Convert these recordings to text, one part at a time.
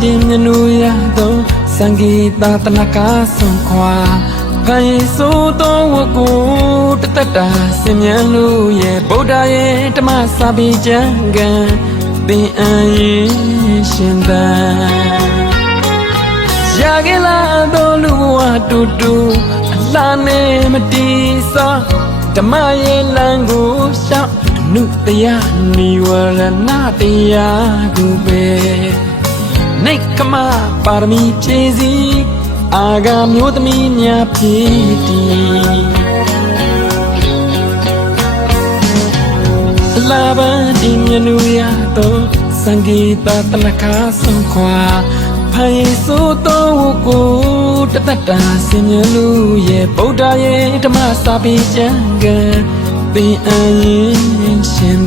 လာပန်းတင်မြနူရသောစံဂီတာတနကားဆွန်ခွာဖန်ရီဆိုသောဝကူတတတာစင်မြန်လူရဲ့ဗုဒ္ဓရဲ့ဓမ္မစာပေကျမ်းကန်သင်အန်ရင်ရှင်သန်ရခဲ့လာသောလူဘဝတူတူအလားနဲ့မတီးစောဓမ္မရဲ့လမ်းကိုရှောက်အနုတရားနိဝရဏတရားကိုပဲ နေကမပါရမီဖြည့်စည်းအာဂါမျိုးသမီးများဖြည့်တည်အလာဘန်ဒီမြနူရတော့စံဂီတာတလကားဆုံးခွာဖိုင်ဆိုတော့ကိုတတတာစင်မြလူရဲ့ဗုဒ္ဓရဲ့ဓမ္မစာပေကျမ်းကန်သင်အရင်ရှင်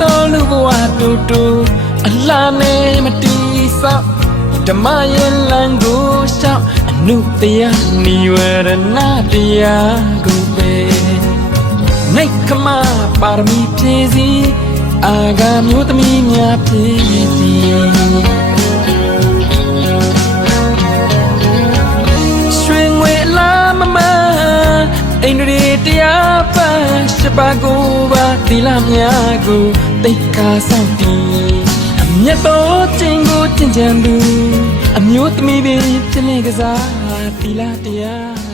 တော့လူဘဝတူတူအလားနဲ့မတီးဆောက်ဓမ္မရဲ့လမ်းကိုရှောက်အနုတရားနိဝရဏတရားကိုပဲနေကမပါရမီဖြည့်စည်းအာဂါမျိုးသမီးများဖြည့်စ ည်းရွှေငွေအလားမမအိန္ဒြေတရားပန်းရှပါကိုပါသီလများကိုတိတ်ခါဆောင်တည်အမျက်တော်ချင်းကိုကျင့်ကြံသူအမျိုးသမီးပင်ပြည့်နေကစားသီလတရား